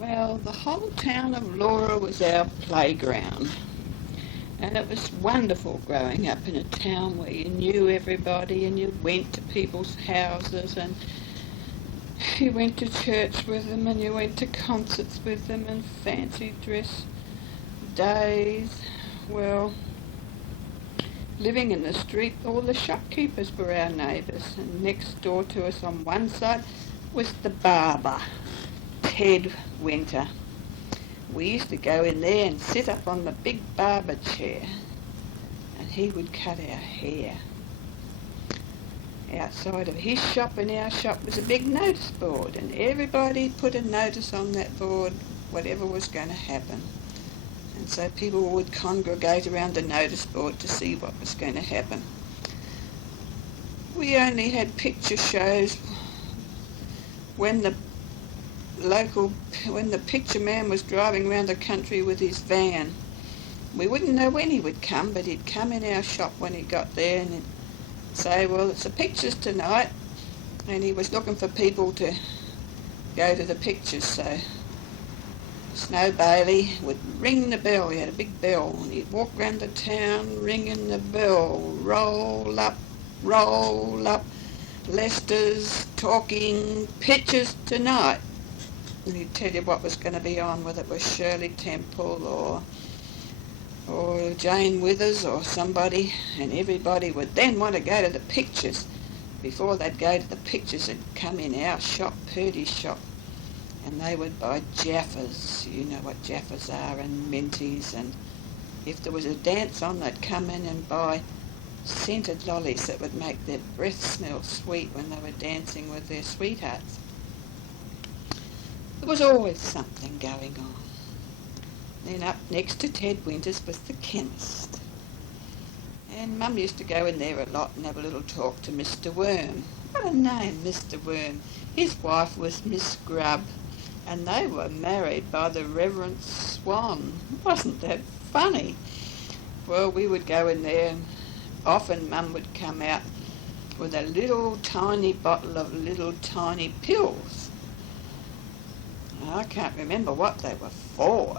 Well, the whole town of Laura was our playground, and it was wonderful growing up in a town where you knew everybody and you went to people's houses and you went to church with them and you went to concerts with them and fancy dress days. Well, living in the street, all the shopkeepers were our neighbours, and next door to us on one side was the barber, Ted Winter. We used to go in there and sit up on the big barber chair, and he would cut our hair. Outside of his shop and our shop was a big notice board, and everybody put a notice on that board, whatever was going to happen. And so people would congregate around the notice board to see what was going to happen. We only had picture shows when the picture man was driving around the country with his van. We wouldn't know when he would come, but he'd come in our shop when he got there and he'd say, well, it's the pictures tonight, and he was looking for people to go to the pictures. So Snow Bailey would ring the bell. He had a big bell, and he'd walk round the town ringing the bell. Roll up, Lester's talking pictures tonight. And he'd tell you what was going to be on, whether it was Shirley Temple or Jane Withers or somebody, and everybody would then want to go to the pictures. Before they'd go to the pictures, they'd come in our shop, Purdy's shop, and they would buy Jaffas. You know what Jaffas are, and Minties, and if there was a dance on, they'd come in and buy scented lollies that would make their breath smell sweet when they were dancing with their sweethearts. There was always something going on. Then up next to Ted Winters was the chemist. And Mum used to go in there a lot and have a little talk to Mr. Worm. What a name, Mr. Worm. His wife was Miss Grubb, and they were married by the Reverend Swan. Wasn't that funny? Well, we would go in there, and often Mum would come out with a little tiny bottle of little tiny pills. I can't remember what they were for,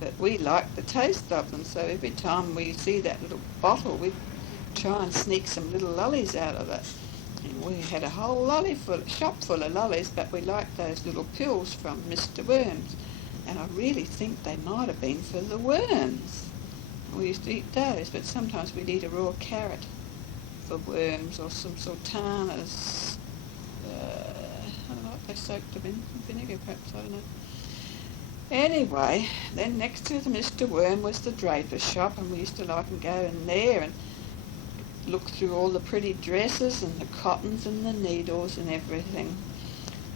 but we liked the taste of them, so every time we see that little bottle, we'd try and sneak some little lollies out of it. And we had a whole shop full of lollies, but we liked those little pills from Mr. Worm's, and I really think they might have been for the worms. We used to eat those, but sometimes we'd eat a raw carrot for worms, or some sultanas. I don't know what they soaked them in, vinegar perhaps, I don't know. Anyway, then next to the Mr. Worm was the draper's shop, and we used to like and go in there and look through all the pretty dresses and the cottons and the needles and everything.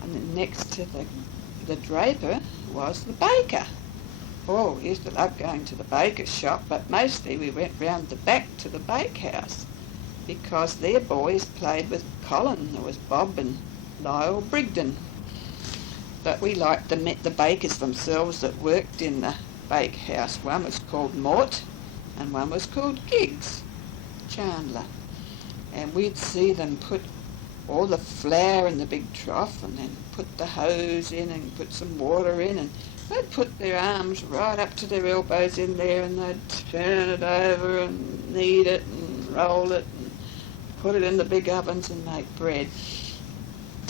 And then next to the draper was the baker. Oh, we used to love going to the baker's shop, but mostly we went round the back to the bakehouse because their boys played with Colin. There was Bob and Lyle Brigden. But we liked the bakers themselves that worked in the bakehouse. One was called Mort and one was called Giggs Chandler. And we'd see them put all the flour in the big trough and then put the hose in and put some water in, and they'd put their arms right up to their elbows in there and they'd turn it over and knead it and roll it and put it in the big ovens and make bread.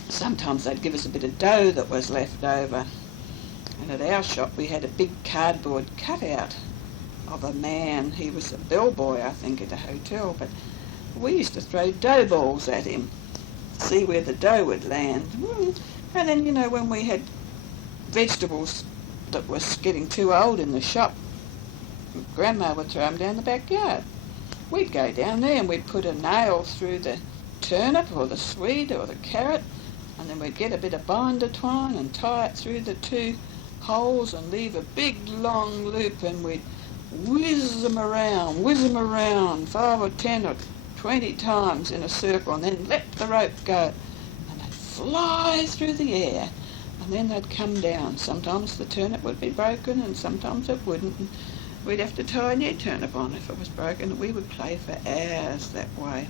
Sometimes they'd give us a bit of dough that was left over. And at our shop we had a big cardboard cutout of a man. He was a bellboy, I think, at a hotel, but we used to throw dough balls at him, see where the dough would land. And then, you know, when we had vegetables that was getting too old in the shop, Grandma would throw them down the backyard. We'd go down there and we'd put a nail through the turnip or the swede or the carrot, and then we'd get a bit of binder twine and tie it through the two holes and leave a big long loop, and we'd whiz them around 5 or 10 or 20 times in a circle, and then let the rope go, and they'd fly through the air, and then they'd come down. Sometimes the turnip would be broken and sometimes it wouldn't, and we'd have to tie a new turnip on if it was broken. We would play for hours that way.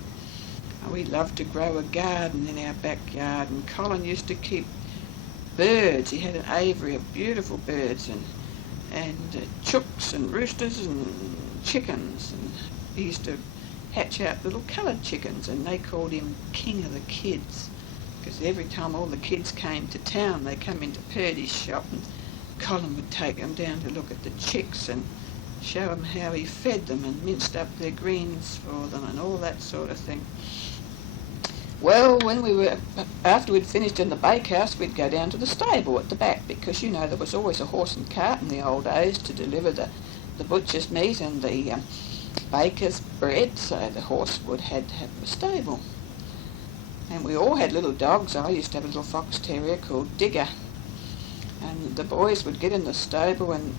We loved to grow a garden in our backyard, and Colin used to keep birds. He had an aviary of beautiful birds and chooks and roosters and chickens. And he used to hatch out little coloured chickens, and they called him King of the Kids, because every time all the kids came to town, they come into Purdy's shop, and Colin would take them down to look at the chicks and show them how he fed them and minced up their greens for them and all that sort of thing. Well, after we'd finished in the bakehouse, we'd go down to the stable at the back, because, you know, there was always a horse and cart in the old days to deliver the butcher's meat and the baker's bread, so the horse would had to have the stable. And we all had little dogs. I used to have a little fox terrier called Digger. And the boys would get in the stable, and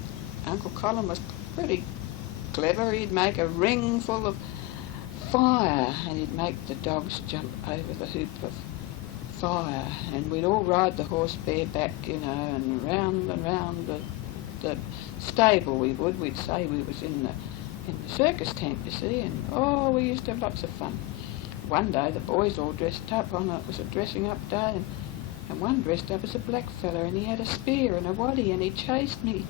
Uncle Colin was pretty clever. He'd make a ring full of fire, and he'd make the dogs jump over the hoop of fire, and we'd all ride the horse bareback, you know, and round the stable we'd say we was in the circus tent, you see, and we used to have lots of fun. One day the boys all dressed up it was a dressing up day, and one dressed up as a black fella, and he had a spear and a waddy, and he chased me,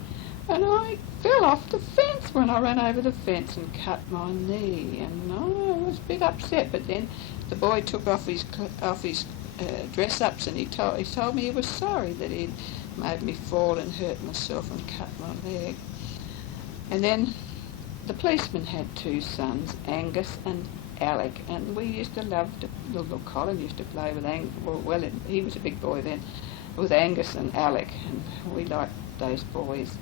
and I fell off the fence when I ran over the fence and cut my knee, and I was a bit upset. But then the boy took off his dress-ups, and he told me he was sorry that he'd made me fall and hurt myself and cut my leg. And then the policeman had two sons, Angus and Alec, and we used to love little Colin used to play with he was a big boy then, with Angus and Alec, and we liked those boys.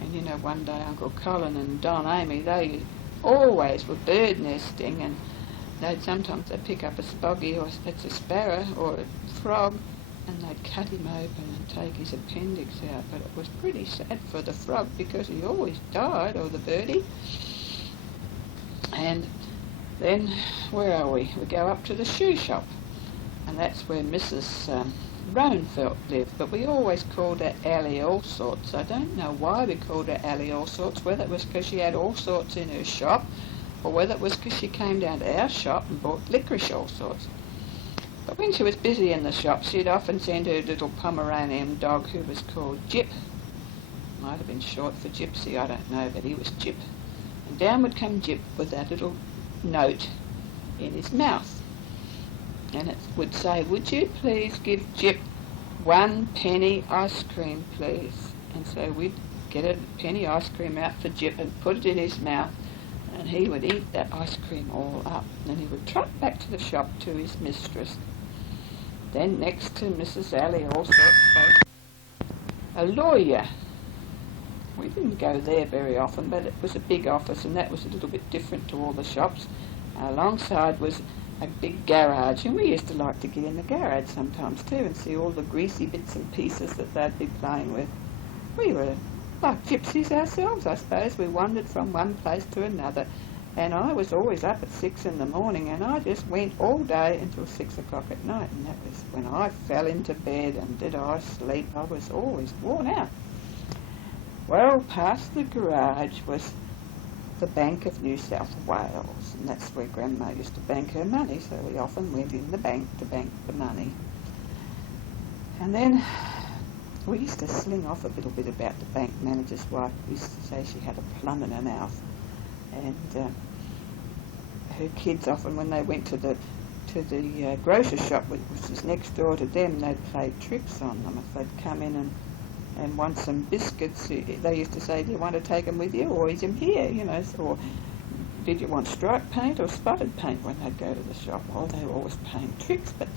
And, you know, one day Uncle Colin and Don Amy, they always were bird nesting, and sometimes they'd pick up a spoggy, or it's a sparrow or a frog, and they'd cut him open and take his appendix out. But it was pretty sad for the frog, because he always died, or the birdie. And then, where are we? We go up to the shoe shop, and that's where Mrs. Roanfelt lived, but we always called her Allie Allsorts. I don't know why we called her Allie Allsorts, whether it was because she had all sorts in her shop, or whether it was because she came down to our shop and bought licorice all sorts. But when she was busy in the shop, she'd often send her little Pomeranian dog, who was called Jip. Might have been short for Gypsy, I don't know, but he was Jip. And down would come Jip with that little note in his mouth. And it would say, "Would you please give Jip 1 penny ice cream, please?" And so we'd get a penny ice cream out for Jip and put it in his mouth, and he would eat that ice cream all up. And then he would trot back to the shop to his mistress. Then next to Mrs. Allie also a lawyer. We didn't go there very often, but it was a big office, and that was a little bit different to all the shops. Alongside was a big garage, and we used to like to get in the garage sometimes too and see all the greasy bits and pieces that they'd be playing with. We were like gypsies ourselves, I suppose. We wandered from one place to another, and I was always up at 6 in the morning, and I just went all day until 6 o'clock at night, and that was when I fell into bed. And did I sleep? I was always worn out. Well, past the garage was the Bank of New South Wales, and that's where Grandma used to bank her money, so we often went in the bank to bank the money. And then we used to sling off a little bit about the bank manager's wife. We used to say she had a plum in her mouth, and her kids often, when they went to the grocery shop, which was next door to them, they'd play tricks on them. If they'd come in and want some biscuits, they used to say, "Do you want to take them with you, or is them here?" You know, or did you want striped paint or spotted paint when they'd go to the shop? Well, they were always playing tricks, but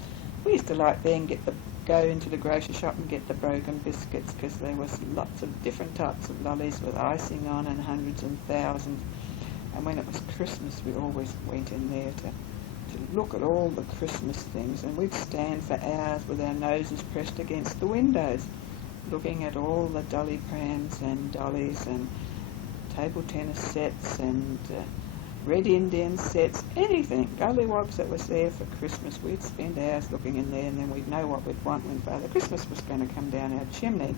we used to like then go into the grocery shop and get the broken biscuits, because there was lots of different types of lollies with icing on, and hundreds and thousands. And when it was Christmas, we always went in there to look at all the Christmas things, and we'd stand for hours with our noses pressed against the windows, looking at all the dolly prams and dollies and table tennis sets and Red Indian sets, anything, gollywogs that was there for Christmas. We'd spend hours looking in there, and then we'd know what we'd want when Father Christmas was going to come down our chimney.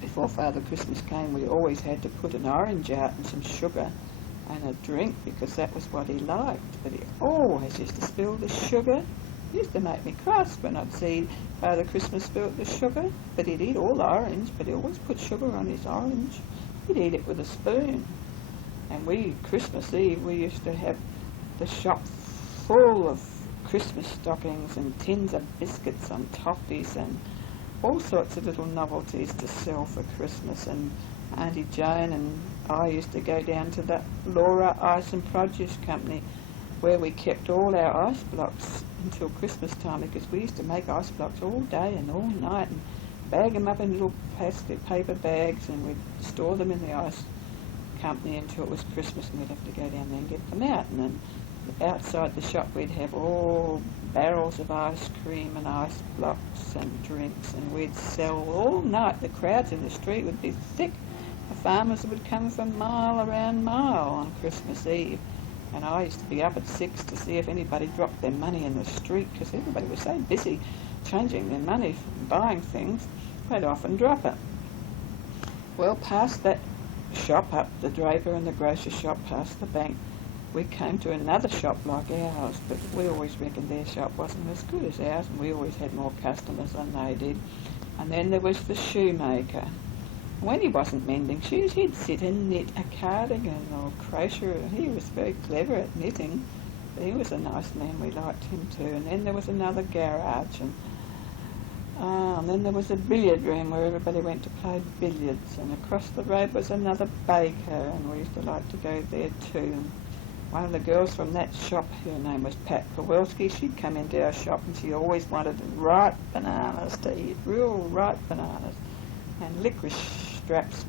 Before Father Christmas came, we always had to put an orange out and some sugar and a drink, because that was what he liked. But he always used to spill the sugar It used to make me cross when I'd see Father Christmas spilt the sugar, but he'd eat all the orange, but he always put sugar on his orange. He'd eat it with a spoon. And Christmas Eve, we used to have the shop full of Christmas stockings and tins of biscuits and toffees and all sorts of little novelties to sell for Christmas. And Auntie Joan and I used to go down to the Laura Ice and Produce Company, where we kept all our ice blocks until Christmas time, because we used to make ice blocks all day and all night and bag them up in little plastic paper bags, and we'd store them in the ice company until it was Christmas, and we'd have to go down there and get them out. And then outside the shop we'd have all barrels of ice cream and ice blocks and drinks, and we'd sell all night. The crowds in the street would be thick. The farmers would come from mile around mile on Christmas Eve. And I used to be up at 6 to see if anybody dropped their money in the street, because everybody was so busy changing their money and buying things, they'd often drop it. Well, past that shop, up the draper and the grocer shop, past the bank, we came to another shop like ours, but we always reckoned their shop wasn't as good as ours, and we always had more customers than they did. And then there was the shoemaker. When he wasn't mending shoes, he'd sit and knit a cardigan or crochet. He was very clever at knitting. He was a nice man, we liked him too. And then there was another garage, and then there was a billiard room where everybody went to play billiards, and across the road was another baker, and we used to like to go there too. And one of the girls from that shop, her name was Pat Kowalski, she'd come into our shop and she always wanted ripe bananas to eat, real ripe bananas, and licorice straps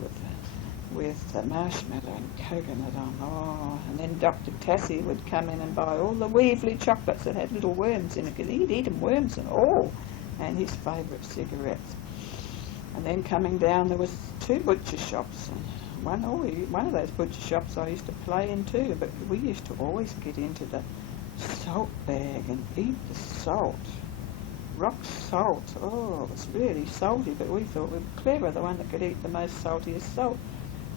with marshmallow and coconut on. Oh, and then Dr. Tassie would come in and buy all the Weevely chocolates that had little worms in it, because he'd eat them, worms and all, and his favourite cigarettes. And then coming down there was 2 butcher shops, and one of those butcher shops I used to play in too, but we used to always get into the salt bag and eat the salt. Rock salt. Oh, it was really salty, but we thought we were clever, the one that could eat the most saltiest salt.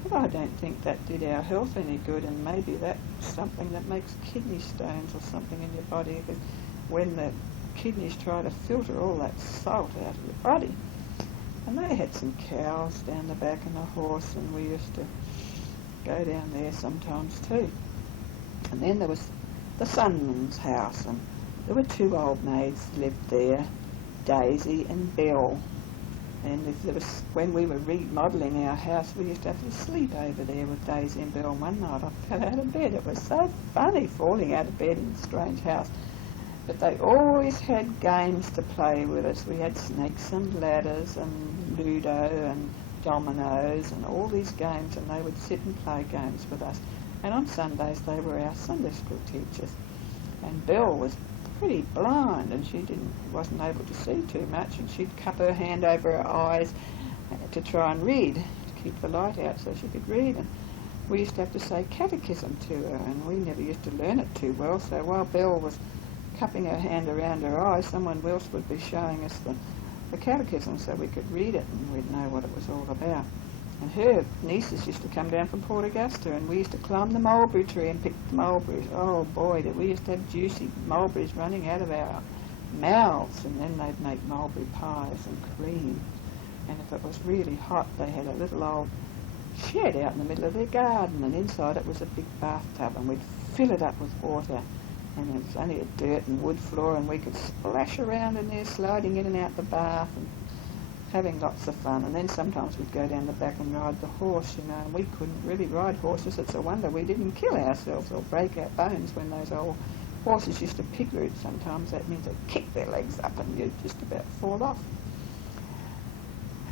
But I don't think that did our health any good, and maybe that's something that makes kidney stones or something in your body, because when the kidneys try to filter all that salt out of your body. And they had some cows down the back and a horse, and we used to go down there sometimes too. And then there was the Sunman's house, and there were 2 old maids lived there, Daisy and Belle. And when we were remodelling our house, we used to have to sleep over there with Daisy and Belle. One night I fell out of bed. It was so funny falling out of bed in a strange house. But they always had games to play with us. We had snakes and ladders and Ludo and dominoes and all these games, and they would sit and play games with us. And on Sundays they were our Sunday school teachers. And Belle was pretty blind, and she wasn't able to see too much, and she'd cup her hand over her eyes to try and read, to keep the light out so she could read. And we used to have to say catechism to her, and we never used to learn it too well, so while Belle was cupping her hand around her eyes, someone else would be showing us the catechism so we could read it and we'd know what it was all about. And her nieces used to come down from Port Augusta, and we used to climb the mulberry tree and pick the mulberries. Oh boy, we used to have juicy mulberries running out of our mouths, and then they'd make mulberry pies and cream. And if it was really hot, they had a little old shed out in the middle of their garden, and inside it was a big bathtub, and we'd fill it up with water. And it was only a dirt and wood floor, and we could splash around in there, sliding in and out the bath and having lots of fun. And then sometimes we'd go down the back and ride the horse, and we couldn't really ride horses. It's a wonder we didn't kill ourselves or break our bones when those old horses used to pick root. Sometimes that means they'd kick their legs up and you'd just about fall off.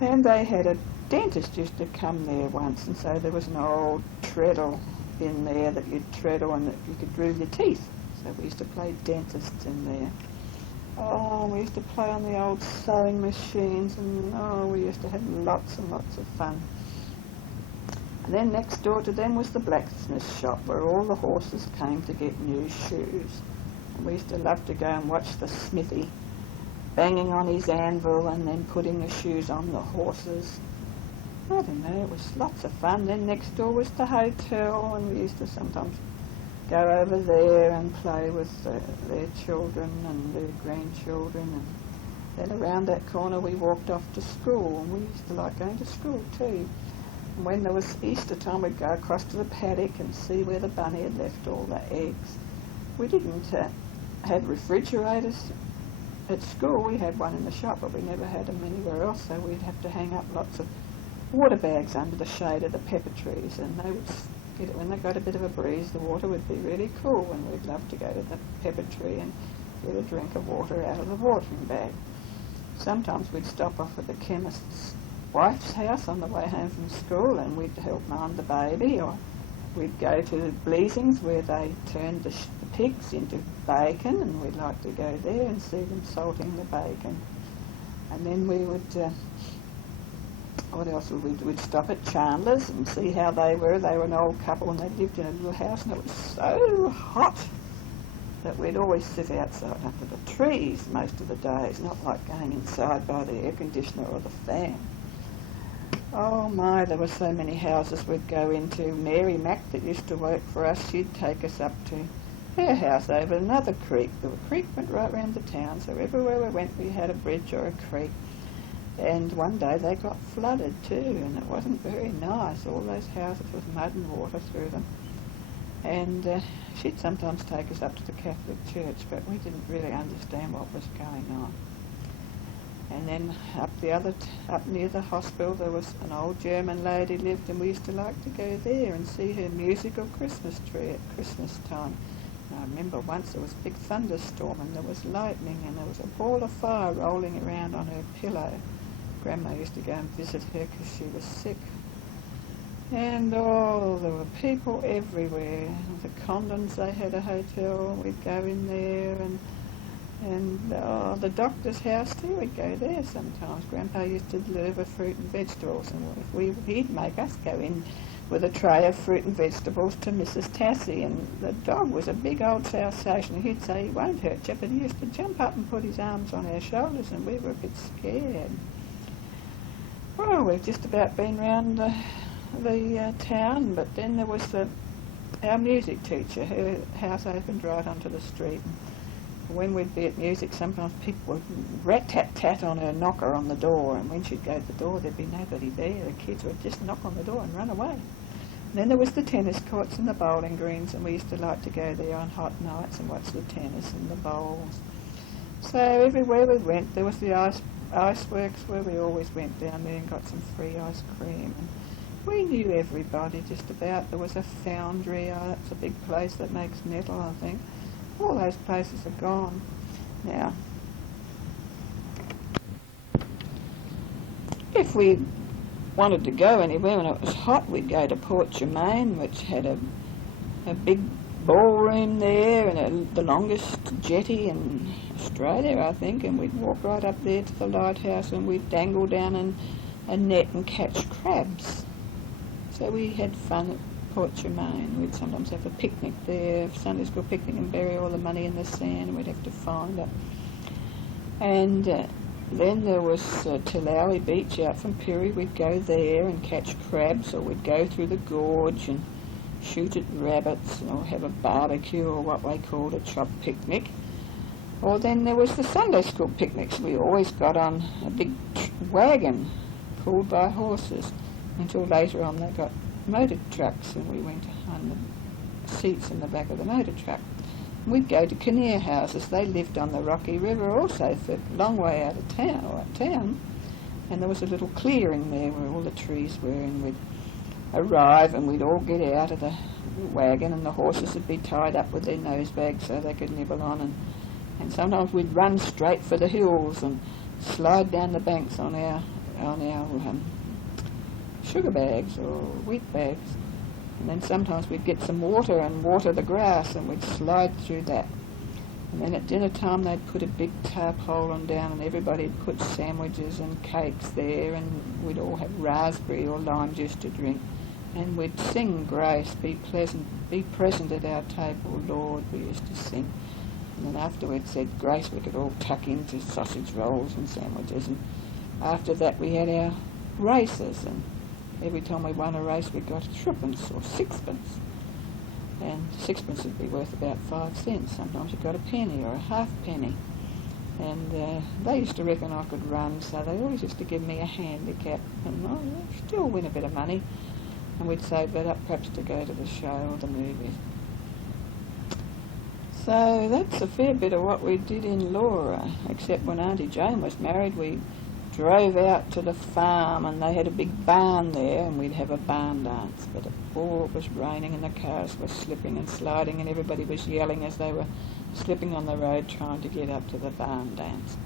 And they had a dentist used to come there once, and so there was an old treadle in there that you'd treadle and that you could drill your teeth. So we used to play dentists in there. Oh, we used to play on the old sewing machines, and we used to have lots and lots of fun. And then next door to them was the blacksmith shop, where all the horses came to get new shoes. And we used to love to go and watch the smithy banging on his anvil and then putting the shoes on the horses. I don't know, it was lots of fun. Then next door was the hotel, and we used to sometimes go over there and play with their children and their grandchildren. And then around that corner we walked off to school, and we used to like going to school too. And when there was Easter time, we'd go across to the paddock and see where the bunny had left all the eggs. We didn't have refrigerators at school. We had one in the shop, but we never had them anywhere else, so we'd have to hang up lots of water bags under the shade of the pepper trees, and they would get it when they got a bit of a breeze. The water would be really cool, and we'd love to go to the pepper tree and get a drink of water out of the watering bag. Sometimes we'd stop off at the chemist's wife's house on the way home from school, and we'd help mind the baby, or we'd go to Bleasing's where they turned the pigs into bacon, and we'd like to go there and see them salting the bacon. And then we would, what else would we'd stop at Chandler's and see how they were. They were an old couple and they lived in a little house, and it was so hot that we'd always sit outside under the trees most of the days, not like going inside by the air conditioner or the fan. Oh my, there were so many houses we'd go into. Mary Mack, that used to work for us, she'd take us up to her house over another creek. The creek went right round the town, so everywhere we went we had a bridge or a creek. And one day they got flooded too, and it wasn't very nice, all those houses with mud and water through them. And she'd sometimes take us up to the Catholic Church, but we didn't really understand what was going on. And then up near the hospital there was an old German lady lived, and we used to like to go there and see her musical Christmas tree at Christmas time. And I remember once there was a big thunderstorm and there was lightning and there was a ball of fire rolling around on her pillow. Grandma used to go and visit her because she was sick. And oh, there were people everywhere. The Condons, they had a hotel, we'd go in there, and the doctor's house too, we'd go there sometimes. Grandpa used to deliver fruit and vegetables, and he'd make us go in with a tray of fruit and vegetables to Mrs. Tassie, and the dog was a big old South Station. He'd say he won't hurt you, but he used to jump up and put his arms on our shoulders, and we were a bit scared. Well, we've just about been round the town, but then there was our music teacher. Her house opened right onto the street. And when we'd be at music, sometimes people would rat-tat-tat on her knocker on the door, and when she'd go to the door, there'd be nobody there. The kids would just knock on the door and run away. And then there was the tennis courts and the bowling greens, and we used to like to go there on hot nights and watch the tennis and the bowls. So everywhere we went, there was the ice works where we always went down there and got some free ice cream. And we knew everybody just about. There was a foundry, that's a big place that makes metal, I think. All those places are gone now. If we wanted to go anywhere when it was hot, we'd go to Port Germain, which had a big ballroom there and the longest jetty in Australia, I think, and we'd walk right up there to the lighthouse and we'd dangle down a net and catch crabs. So we had fun at Port Germain. We'd sometimes have a picnic there, Sunday school picnic, and bury all the money in the sand, and we'd have to find it. And then there was Talawi Beach out from Piri. We'd go there and catch crabs, or we'd go through the gorge and shoot at rabbits, or have a barbecue, or what they called a chop picnic. Or then there was the Sunday school picnics. We always got on a big wagon pulled by horses, until later on they got motor trucks, and we went on the seats in the back of the motor truck. And we'd go to Kinnear houses. They lived on the Rocky River also, for a long way out of town, and there was a little clearing there where all the trees were, and we'd arrive and we'd all get out of the wagon, and the horses would be tied up with their nose bags so they could nibble on, and sometimes we'd run straight for the hills and slide down the banks on our sugar bags or wheat bags. And then sometimes we'd get some water and water the grass, and we'd slide through that. And then at dinner time they'd put a big tarpaulin down, and everybody'd put sandwiches and cakes there, and we'd all have raspberry or lime juice to drink. And we'd sing grace, be present at our table, Lord, we used to sing. And then after we'd said grace, we could all tuck into sausage rolls and sandwiches. And after that we had our races, and every time we won a race we got 3 or 6. and sixpence would be worth about 5 cents. Sometimes you got a penny or a halfpenny. And they used to reckon I could run, so they always used to give me a handicap, and I'd still win a bit of money, and we'd save that up perhaps to go to the show or the movies. So that's a fair bit of what we did in Laura, except when Auntie Jane was married, we drove out to the farm, and they had a big barn there, and we'd have a barn dance. But it was raining, and the cars were slipping and sliding, and everybody was yelling as they were slipping on the road trying to get up to the barn dance.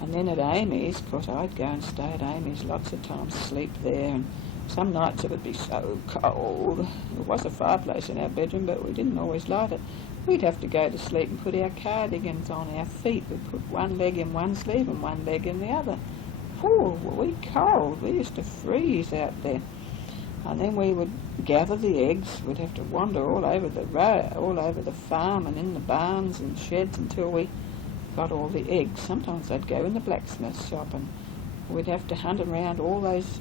And then at Amy's, of course I'd go and stay at Amy's lots of times, sleep there, and some nights it would be so cold. There was a fireplace in our bedroom, but we didn't always light it. We'd have to go to sleep and put our cardigans on our feet. We'd put one leg in one sleeve and one leg in the other. Oh, were we cold? We used to freeze out there. And then we would gather the eggs. We'd have to wander all over the road, all over the farm and in the barns and sheds until we got all the eggs. Sometimes they'd go in the blacksmith shop, and we'd have to hunt around all those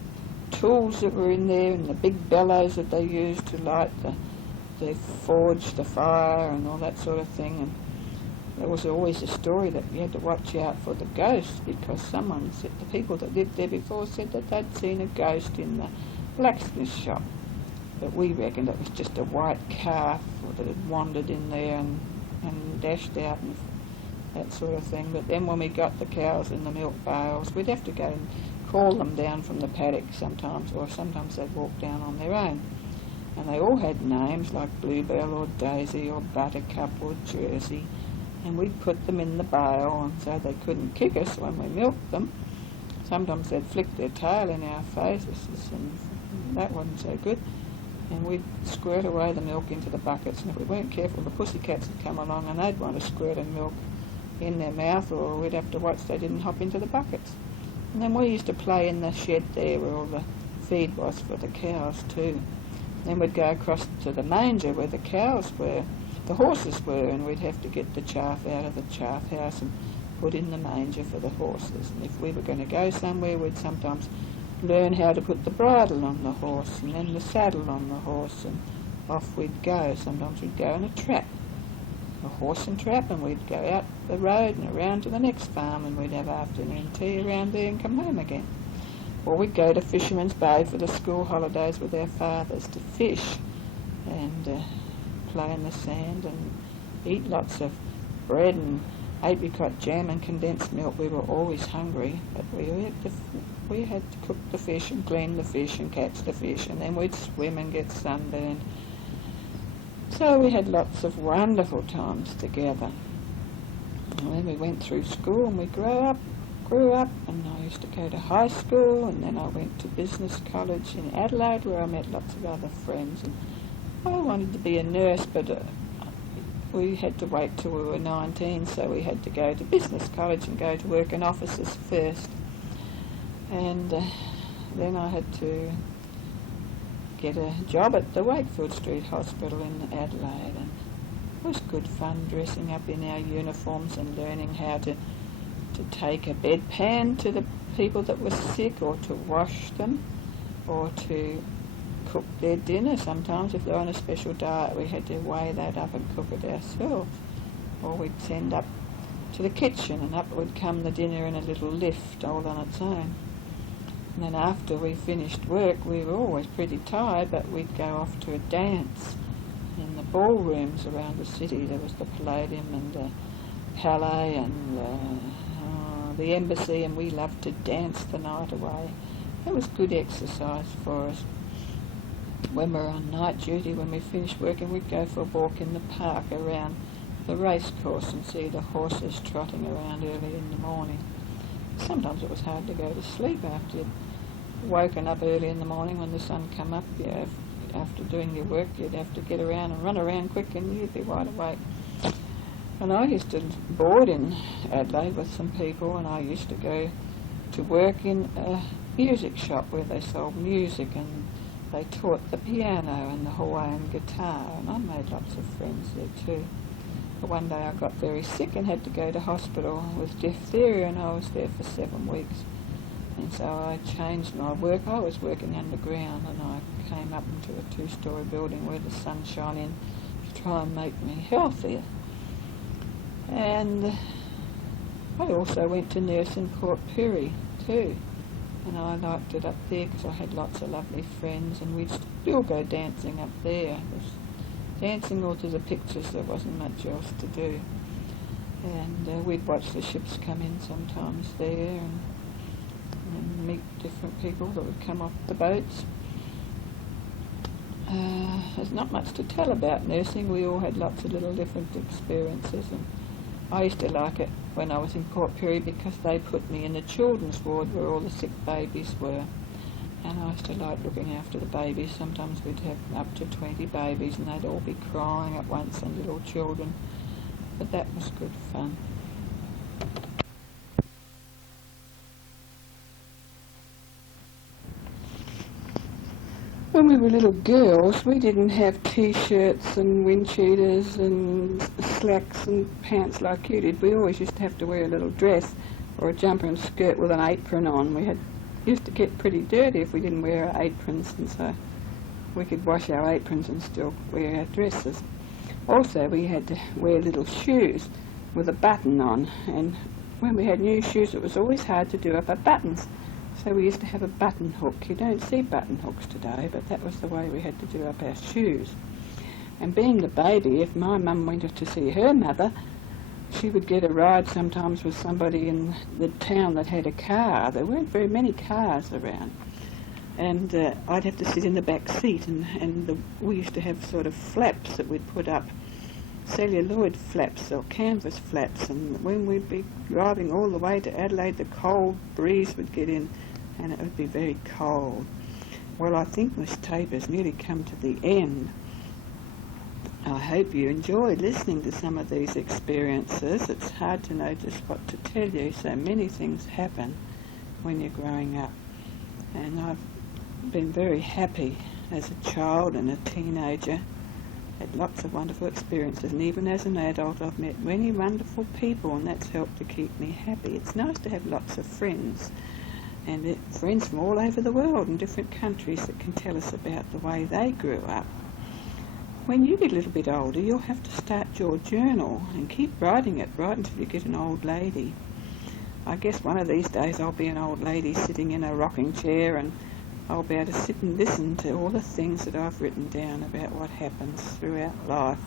tools that were in there and the big bellows that they used to light the forge, the fire and all that sort of thing. And there was always a story that you had to watch out for the ghosts, because someone said, the people that lived there before said that they'd seen a ghost in the blacksmith shop. But we reckoned it was just a white calf that had wandered in there and dashed out and that sort of thing. But then when we got the cows in the milk bales, we'd have to go and call them down from the paddock sometimes, or sometimes they'd walk down on their own. And they all had names like Bluebell or Daisy or Buttercup or Jersey, and we'd put them in the bale, and so they couldn't kick us when we milked them. Sometimes they'd flick their tail in our faces, and that wasn't so good. And we'd squirt away the milk into the buckets, and if we weren't careful, the pussycats would come along and they'd want to squirt the milk in their mouth, or we'd have to watch they didn't hop into the buckets. And then we used to play in the shed there where all the feed was for the cows too. Then we'd go across to the manger where the cows were, the horses were, and we'd have to get the chaff out of the chaff house and put in the manger for the horses. And if we were going to go somewhere, we'd sometimes learn how to put the bridle on the horse and then the saddle on the horse, and off we'd go. Sometimes we'd go in a trap, a horse and trap, and we'd go out the road and around to the next farm, and we'd have afternoon tea around there and come home again. Or we'd go to Fisherman's Bay for the school holidays with our fathers to fish and play in the sand and eat lots of bread and apricot jam and condensed milk. We were always hungry, but we had to cook the fish and clean the fish and catch the fish, and then we'd swim and get sunburned. So we had lots of wonderful times together. And then we went through school and we grew up, and I used to go to high school, and then I went to business college in Adelaide where I met lots of other friends. And I wanted to be a nurse, but we had to wait till we were 19, so we had to go to business college and go to work in offices first. And then I had to get a job at the Wakefield Street Hospital in Adelaide, and it was good fun dressing up in our uniforms and learning how to take a bedpan to the people that were sick, or to wash them, or to cook their dinner. Sometimes if they were on a special diet we had to weigh that up and cook it ourselves, or we'd send up to the kitchen and up would come the dinner in a little lift all on its own. And then after we finished work we were always pretty tired, but we'd go off to a dance in the ballrooms around the city. There was the Palladium and the Palais and the Embassy, and we loved to dance the night away. It was good exercise for us. When we were on night duty, when we finished working, we'd go for a walk in the park around the race course and see the horses trotting around early in the morning. Sometimes it was hard to go to sleep after you'd woken up early in the morning when the sun come up. After doing your work, you'd have to get around and run around quick, and you'd be wide awake. And I used to board in Adelaide with some people, and I used to go to work in a music shop where they sold music, and they taught the piano and the Hawaiian guitar, and I made lots of friends there too. But one day I got very sick and had to go to hospital with diphtheria, and I was there for 7 weeks. And so I changed my work. I was working underground, and I came up into a 2-storey building where the sun shone in try and make me healthier. And I also went to nurse in Port Pirie too, and I liked it up there because I had lots of lovely friends, and we'd still go dancing up there. It was dancing all through the pictures, there wasn't much else to do. And we'd watch the ships come in sometimes there, and meet different people that would come off the boats. There's not much to tell about nursing. We all had lots of little different experiences, and I used to like it when I was in Port Pirie because they put me in the children's ward where all the sick babies were, and I used to like looking after the babies. Sometimes we'd have up to 20 babies and they'd all be crying at once, and little children, but that was good fun. When we were little girls, we didn't have t-shirts and wind cheaters and slacks and pants like you did. We always used to have to wear a little dress or a jumper and skirt with an apron on. We used to get pretty dirty if we didn't wear our aprons, and so we could wash our aprons and still wear our dresses. Also, we had to wear little shoes with a button on, and when we had new shoes it was always hard to do up our buttons. So we used to have a button hook. You don't see button hooks today, but that was the way we had to do up our shoes. And being the baby, if my mum went off to see her mother, she would get a ride sometimes with somebody in the town that had a car. There weren't very many cars around. And I'd have to sit in the back seat, and we used to have sort of flaps that we'd put up, celluloid flaps or canvas flaps, and when we'd be driving all the way to Adelaide, the cold breeze would get in and it would be very cold. Well, I think this tape has nearly come to the end. I hope you enjoyed listening to some of these experiences. It's hard to know just what to tell you. So many things happen when you're growing up, and I've been very happy as a child and a teenager. Had lots of wonderful experiences, and even as an adult I've met many wonderful people, and that's helped to keep me happy. It's nice to have lots of friends, and friends from all over the world in different countries that can tell us about the way they grew up. When you get a little bit older, you'll have to start your journal and keep writing it right until you get an old lady. I guess one of these days I'll be an old lady sitting in a rocking chair, and I'll be able to sit and listen to all the things that I've written down about what happens throughout life.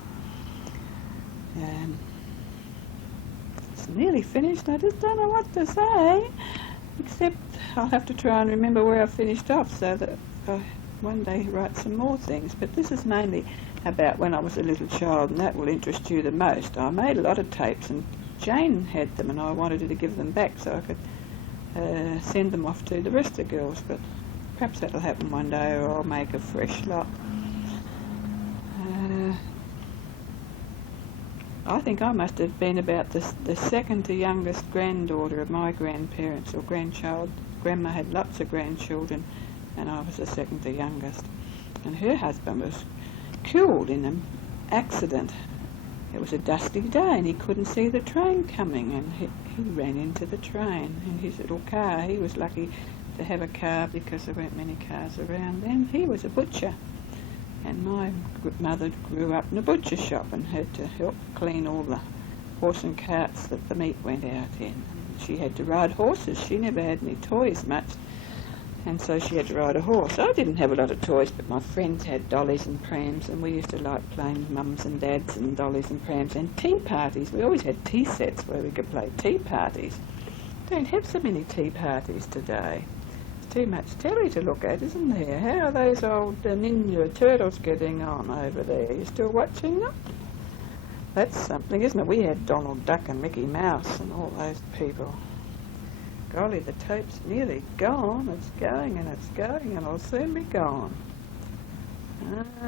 It's nearly finished. I just don't know what to say, except I'll have to try and remember where I finished off so that I one day write some more things. But this is mainly about when I was a little child, and that will interest you the most. I made a lot of tapes, and Jane had them, and I wanted her to give them back so I could send them off to the rest of the girls, but perhaps that'll happen one day, or I'll make a fresh lot. I think I must have been about the second to youngest granddaughter of my grandparents or grandchild. Grandma had lots of grandchildren, and I was the second to youngest. And her husband was killed in an accident. It was a dusty day and he couldn't see the train coming, and he ran into the train in his little car. He was lucky to have a car because there weren't many cars around then. He was a butcher, and my mother grew up in a butcher shop and had to help clean all the horse and carts that the meat went out in. She had to ride horses. She never had any toys much, and so she had to ride a horse. I didn't have a lot of toys, but my friends had dollies and prams, and we used to like playing with mums and dads and dollies and prams, and tea parties. We always had tea sets where we could play tea parties. Don't have so many tea parties today. Too much telly to look at, isn't there? How are those old Ninja Turtles getting on over there? Are you still watching them? That's something, isn't it? We had Donald Duck and Mickey Mouse and all those people. Golly, the tape's nearly gone. It's going and it's going, and it'll soon be gone.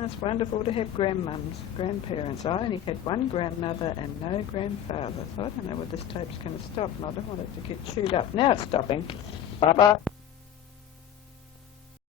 It's wonderful to have grandmums, grandparents. I only had one grandmother and no grandfather, so I don't know whether this tape's going to stop, and I don't want it to get chewed up. Now it's stopping. Bye-bye.